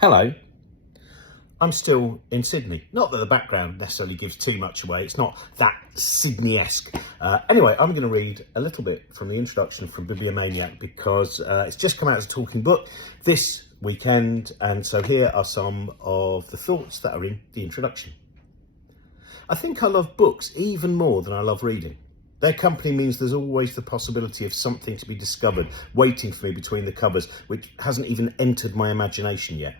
Hello, I'm still in Sydney. Not that the background necessarily gives too much away, it's not that Sydney-esque. Anyway, I'm going to read a little bit from the introduction from Bibliomaniac because it's just come out as a talking book this weekend, and so here are some of the thoughts that are in the introduction. I think I love books even more than I love reading. Their company means there's always the possibility of something to be discovered waiting for me between the covers, which hasn't even entered my imagination yet.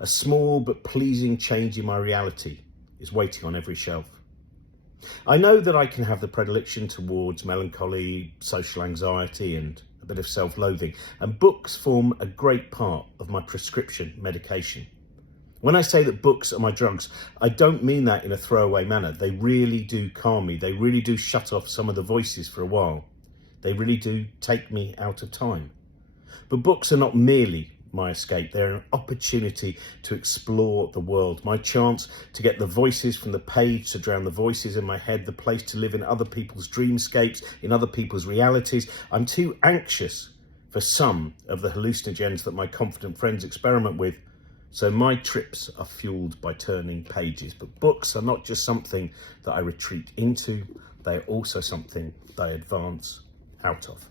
A small but pleasing change in my reality is waiting on every shelf. I know that I can have the predilection towards melancholy, social anxiety and a bit of self-loathing, and books form a great part of my prescription medication. When I say that books are my drugs, I don't mean that in a throwaway manner. They really do calm me. They really do shut off some of the voices for a while. They really do take me out of time. But books are not merely my escape. They're an opportunity to explore the world, my chance to get the voices from the page to drown the voices in my head, the place to live in other people's dreamscapes, in other people's realities. I'm too anxious for some of the hallucinogens that my confident friends experiment with, so my trips are fueled by turning pages. But books are not just something that I retreat into, they are also something that I advance out of.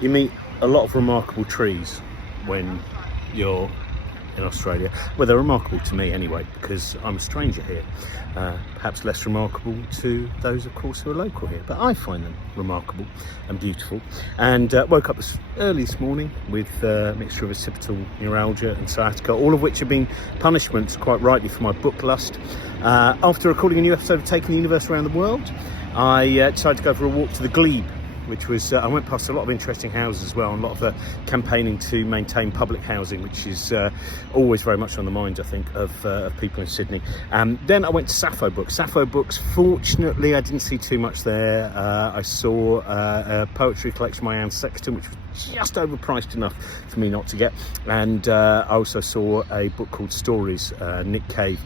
You meet a lot of remarkable trees when you're in Australia. Well, they're remarkable to me anyway, because I'm a stranger here. Perhaps less remarkable to those, of course, who are local here. But I find them remarkable and beautiful. And woke up early this morning with a mixture of occipital neuralgia and sciatica, all of which have been punishments, quite rightly, for my book lust. After recording a new episode of Taking the Universe Around the World, I decided to go for a walk to the Glebe, which was, I went past a lot of interesting houses as well, and a lot of campaigning to maintain public housing, which is always very much on the mind, I think, of people in Sydney. Then I went to Sappho Books. Sappho Books, fortunately, I didn't see too much there. I saw a poetry collection by Anne Sexton, which was just overpriced enough for me not to get. And I also saw a book called Stories, Nick Cave,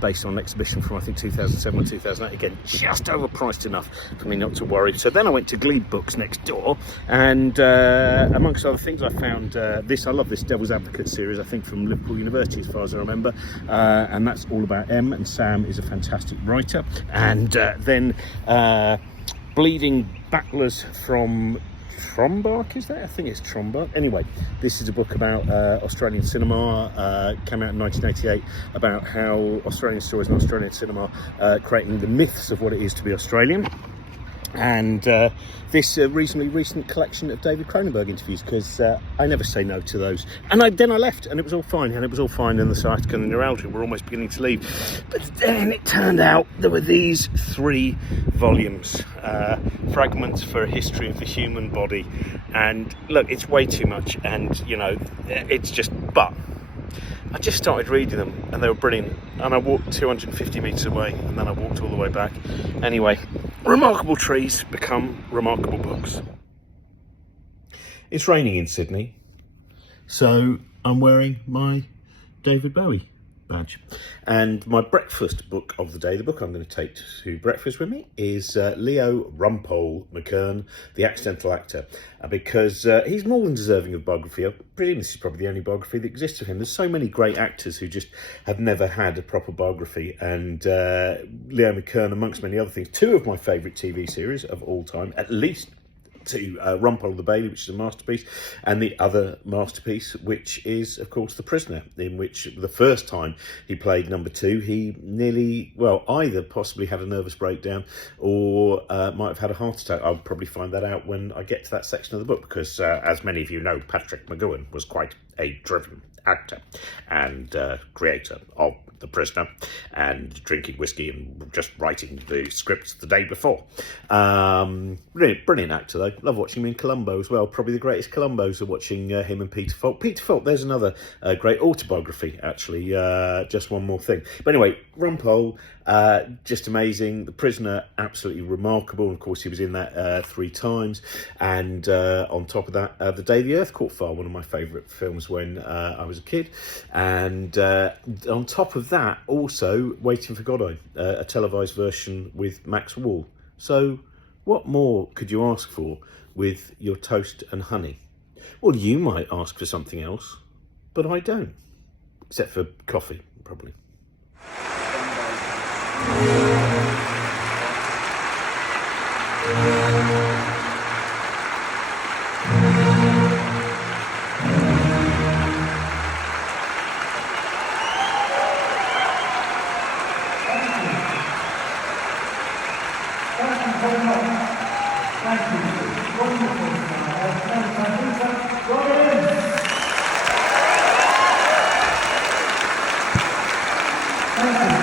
based on an exhibition from, I think, 2007 or 2008. Again, just overpriced enough for me not to worry. So then I went to Glebe Books next door, and amongst other things I found this. I love this Devil's Advocate series, I think from Liverpool University as far as I remember, and that's all about M, and Sam is a fantastic writer. And then Bleeding Battlers from Trombark, is that? I think it's Trombark. Anyway, this is a book about Australian cinema, came out in 1988, about how Australian stories and Australian cinema creating the myths of what it is to be Australian. And this reasonably recent collection of David Cronenberg interviews, because I never say no to those. And then I left, and it was all fine, and the sciatica and the neuralgia were almost beginning to leave. But then it turned out there were these 3 volumes, Fragments for a History of the Human Body. And look, it's way too much, and, you know, it's just, but I just started reading them, and they were brilliant. And I walked 250 metres away, and then I walked all the way back. Anyway, remarkable trees become remarkable books. It's raining in Sydney, so I'm wearing my David Bowie badge. And my breakfast book of the day, the book I'm going to take to breakfast with me, is Leo Rumpole McKern, The Accidental Actor, because he's more than deserving of biography. I presume this is probably the only biography that exists of him. There's so many great actors who just have never had a proper biography, and Leo McKern, amongst many other things, 2 of my favourite TV series of all time, at least to Rumpole the Bailey, which is a masterpiece, and the other masterpiece, which is, of course, The Prisoner, in which the first time he played number 2, he nearly, well, either possibly had a nervous breakdown or might have had a heart attack. I'll probably find that out when I get to that section of the book, because as many of you know, Patrick McGowan was quite a driven actor and creator of The Prisoner, and drinking whiskey and just writing the scripts the day before. Really brilliant actor though. Love watching him in Columbo as well. Probably the greatest Columbos are watching him and Peter Falk. Peter Falk, there's another great autobiography actually. Just one more thing. But anyway, Rumpole, just amazing. The Prisoner, absolutely remarkable. Of course, he was in that 3 times. And on top of that, The Day the Earth Caught Fire, one of my favourite films when I was a kid. And on top of that, also Waiting for Godot, a televised version with Max Wall. So what more could you ask for with your toast and honey? Well, you might ask for something else, but I don't. Except for coffee, probably. Thank you.